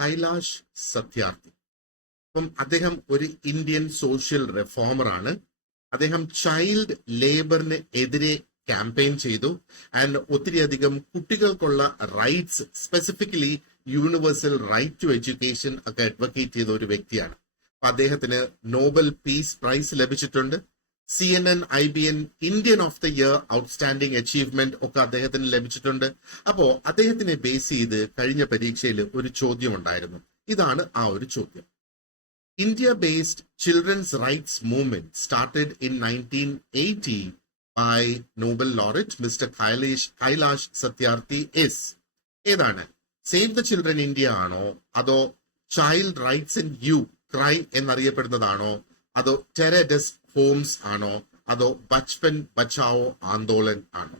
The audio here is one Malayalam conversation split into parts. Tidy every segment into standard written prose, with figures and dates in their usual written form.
കൈലാഷ് സത്യാർത്ഥി. അപ്പം അദ്ദേഹം ഒരു ഇന്ത്യൻ സോഷ്യൽ റിഫോമർ ആണ്. അദ്ദേഹം ചൈൽഡ് ലേബറിന് എതിരെ ക്യാമ്പയിൻ ചെയ്തു. ആൻഡ് ഒത്തിരിയധികം കുട്ടികൾക്കുള്ള rights, specifically universal right to education ഒക്കെ അഡ്വക്കേറ്റ് ചെയ്ത ഒരു വ്യക്തിയാണ്. അപ്പൊ അദ്ദേഹത്തിന് നോബൽ പീസ് പ്രൈസ് ലഭിച്ചിട്ടുണ്ട്. CNN IBN Indian of the year outstanding achievement ഒക്കെ അദ്ദേഹത്തിന് ലഭിച്ചിട്ടുണ്ട്. അപ്പോ അദ്ദേഹത്തിനെ ബേസ് ചെയ്ത് കഴിഞ്ഞ പരീക്ഷയിൽ ഒരു ചോദ്യം ഉണ്ടായിരുന്നു. ഇതാണ് ആ ഒരു ചോദ്യം. India-based children's rights movement started in 1980 by Nobel laureate Mr. Kailash Satyarthi is ഏതാണ്? സേവ് ദ ചിൽഡ്രൻ ഇന്ത്യ ആണോ, അതോ child rights in you cry എന്നറിയപ്പെടുന്നതാണോ, അതോ ടെററിസ്റ്റ് ഹോംസ് ആണോ, അതോ ബച്പൻ ബച്ചാവോ ആന്തോളൻ ആണോ?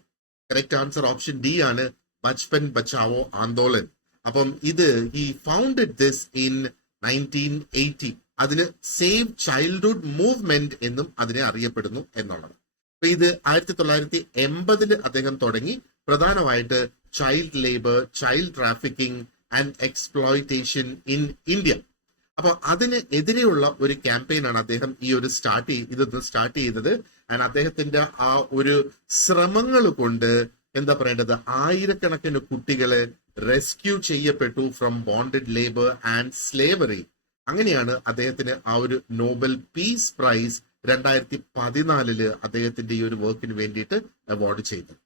കറക്റ്റ് ആൻസർ ഓപ്ഷൻ ഡി ആണ്, ബച്പൻ ബച്ചാവോ ആന്തോളൻ. അപ്പം ഇത് ഈ ഫൗണ്ടഡ് ദിസ് ഇൻ 1980. അതിന് സേവ് ചൈൽഡ്ഹുഡ് മൂവ്മെന്റ് എന്നും അതിനെ അറിയപ്പെടുന്നു എന്നുള്ളത്. അപ്പൊ ഇത് 1980 അദ്ദേഹം തുടങ്ങി. പ്രധാനമായിട്ട് child labour, child trafficking and exploitation in India. അപ്പൊ അതിന് എതിരെയുള്ള ഒരു ക്യാമ്പയിനാണ് അദ്ദേഹം ഈ ഒരു സ്റ്റാർട്ട് ചെയ്തത്. ആൻഡ് അദ്ദേഹത്തിന്റെ ആ ഒരു ശ്രമങ്ങൾ കൊണ്ട് എന്താ പറയേണ്ടത്, ആയിരക്കണക്കിന് കുട്ടികളെ റെസ്ക്യൂ ചെയ്യപ്പെട്ടു from bonded labour and slavery. അങ്ങനെയാണ് അദ്ദേഹത്തിന് ആ ഒരു നോബൽ പീസ് പ്രൈസ് 2014 അദ്ദേഹത്തിന്റെ ഈ ഒരു വർക്കിന് വേണ്ടിയിട്ട് അവാർഡ് ചെയ്തത്.